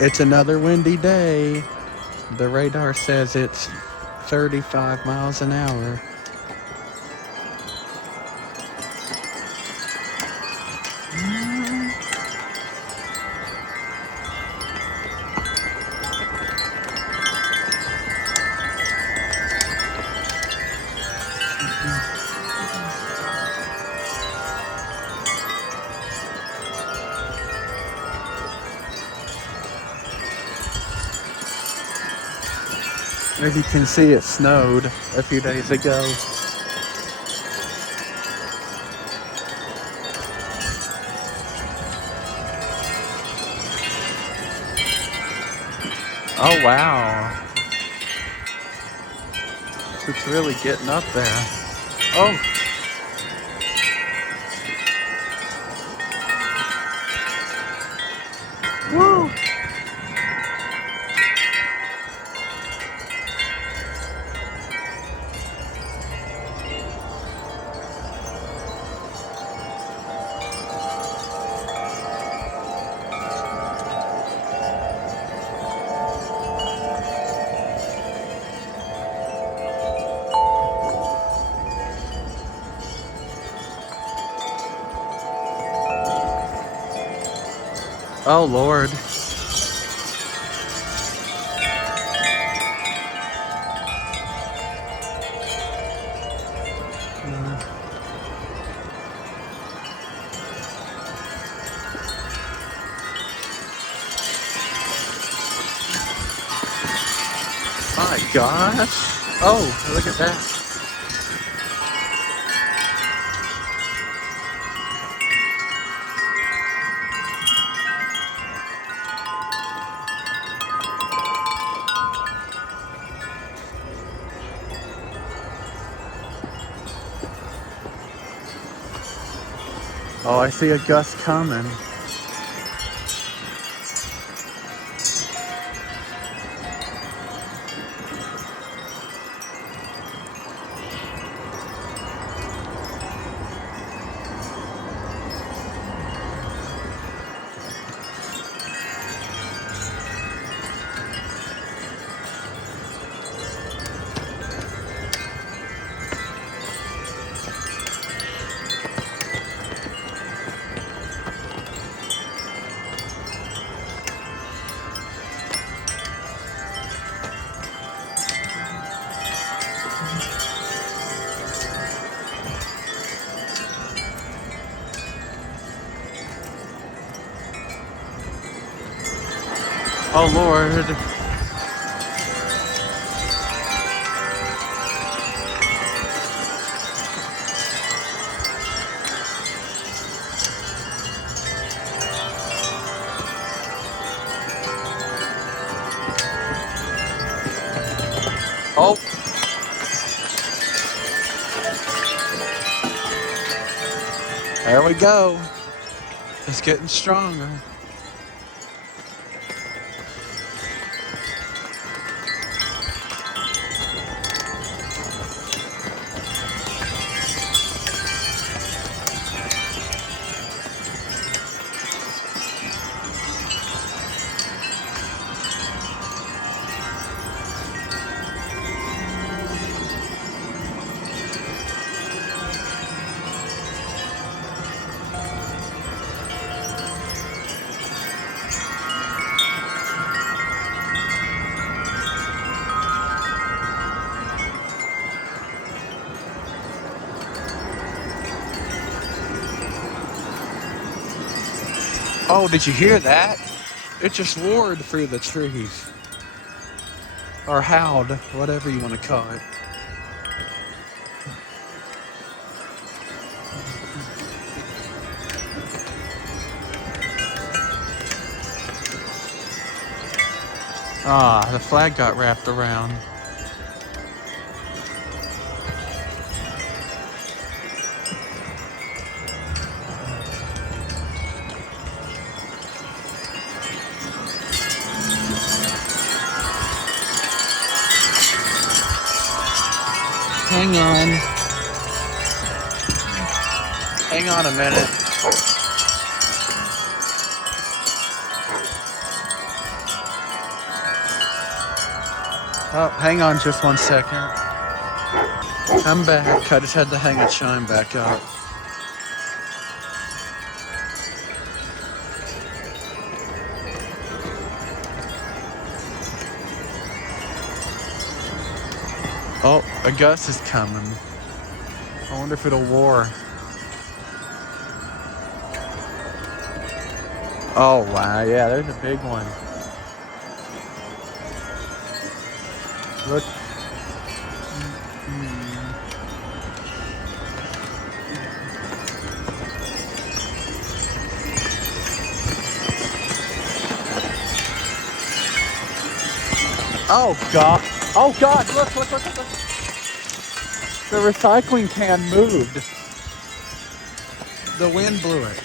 It's another windy day. The radar says it's 35 miles an hour. As you can see, it snowed a few days ago. Oh wow, it's really getting up there. Oh, woo! Oh Lord. My gosh. Oh, look at that. Oh, I see a gust coming. Oh Lord. Oh, there we go. It's getting stronger. Oh, did you hear that? It just roared through the trees. Or howled, whatever you want to call it. Ah, the flag got wrapped around. Hang on. Hang on a minute. Oh, hang on just 1 second. I'm back. I just had to hang a chime back up. Oh, a gust is coming. I wonder if it'll war. Oh, wow. Yeah, there's a big one. Look. Oh, God. Oh, God. Look. The recycling can moved. The wind blew it.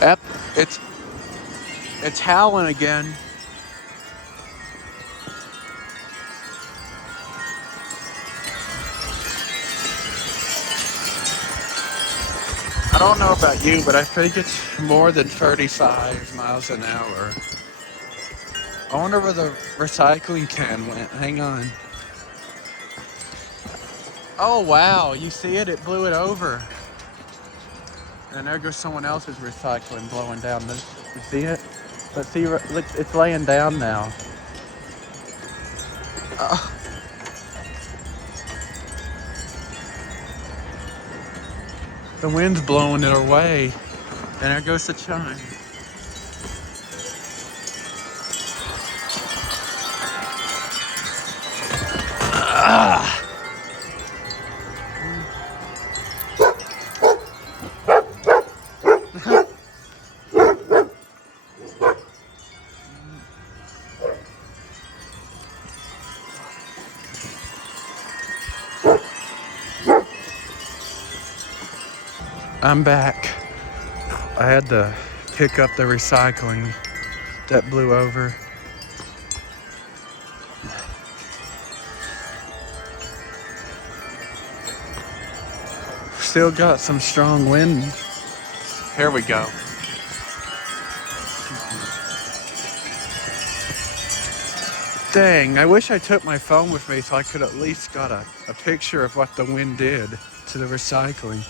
Yep. It's howling again. I don't know about you, but I think it's more than 35 miles an hour. I wonder where the recycling can went. Hang on. Oh, wow. You see it? It blew it over. And there goes someone else's recycling blowing down. You see it? Let's see. Look, it's laying down now. The wind's blowing it away. And there goes the chime. Ah! I'm back. I had to pick up the recycling that blew over. Still got some strong wind. Here we go. Dang, I wish I took my phone with me so I could at least got a picture of what the wind did to the recycling.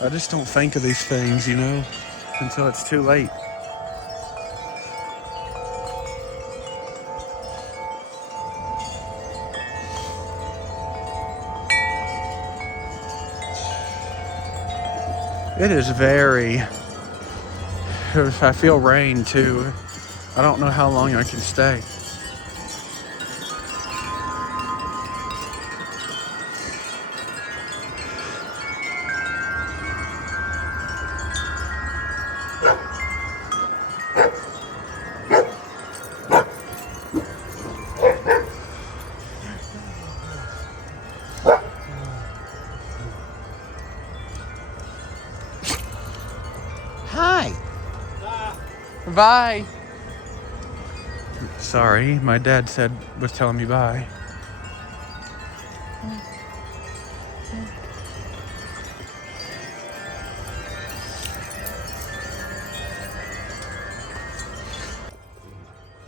I just don't think of these things, you know, until it's too late. It is very, I feel rain too. I don't know how long I can stay. Hi. Bye. Sorry, my dad was telling me bye.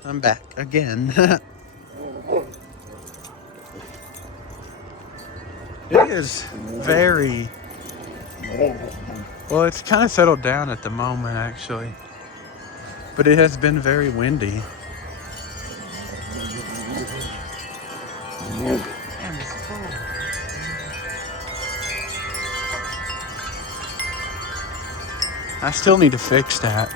I'm back again. It is very, well, it's kind of settled down at the moment actually, but it has been very windy. I still need to fix that.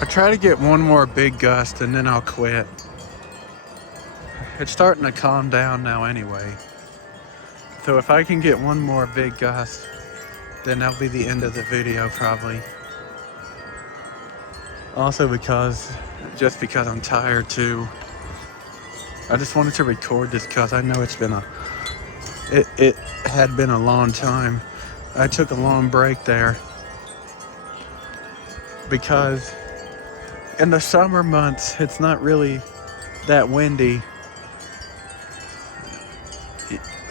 I try to get one more big gust and then I'll quit. It's starting to calm down now anyway. So if I can get one more big gust, then that'll be the end of the video probably. Also just because I'm tired too. I just wanted to record this because I know it had been a long time. I took a long break there because in the summer months, it's not really that windy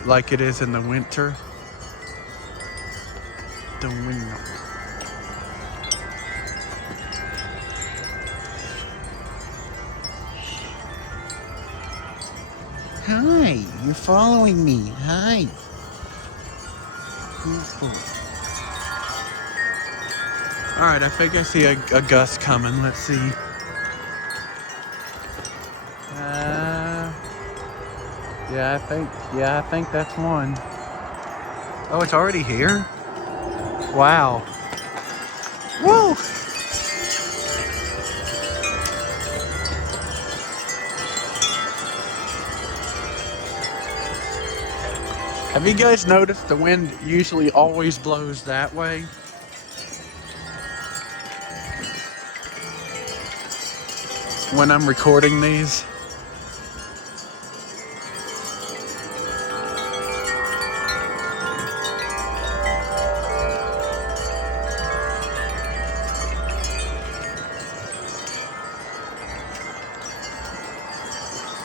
like it is in the winter. The wind. Hi, you're following me. Hi. Alright, I think I see a gust coming. Let's see. Yeah, I think that's one. Oh, it's already here? Wow. Woo! Have you guys noticed the wind usually always blows that way? When I'm recording these?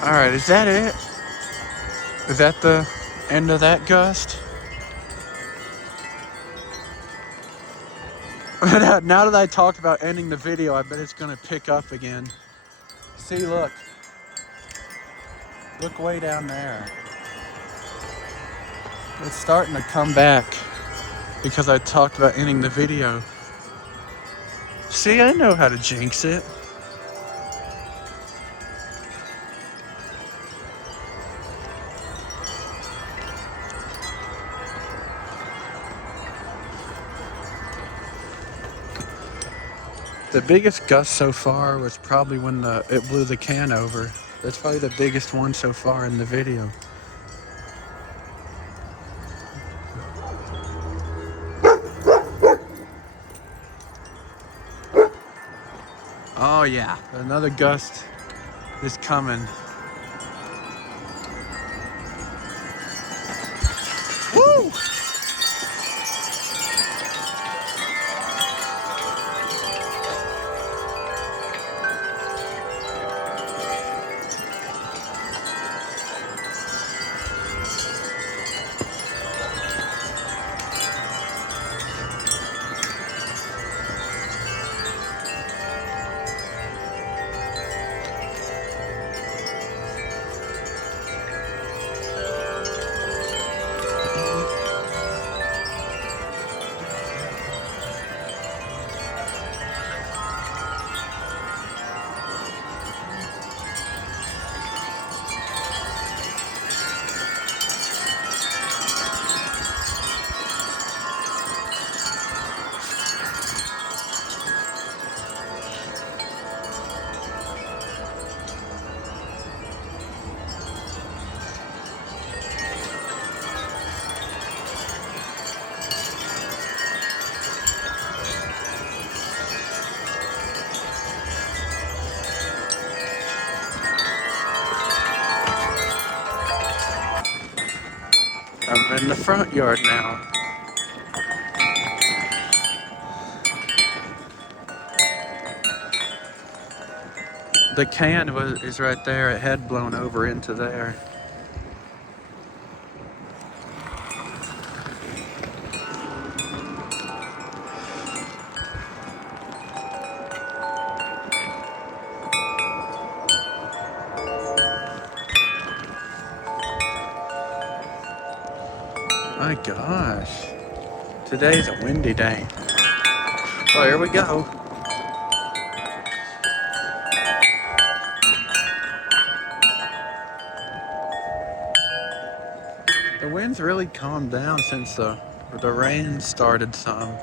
Alright, is that it? Is that the end of that gust? Now that I talked about ending the video, I bet it's gonna pick up again. See, look. Look way down there. It's starting to come back because I talked about ending the video. See, I know how to jinx it. The biggest gust so far was probably when it blew the can over. That's probably the biggest one so far in the video. Oh yeah, another gust is coming. Woo! I'm in the front yard now. The can is right there. It had blown over into there. My gosh. Today's a windy day. Oh, here we go. The wind's really calmed down since the rain started some.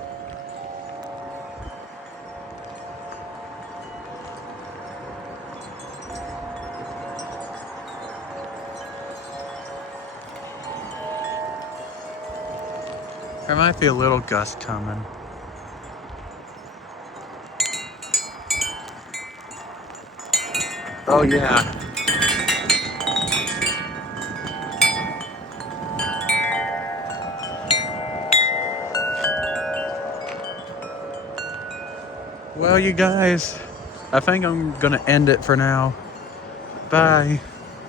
There might be a little gust coming. Oh yeah. Well, you guys, I think I'm gonna end it for now. Bye.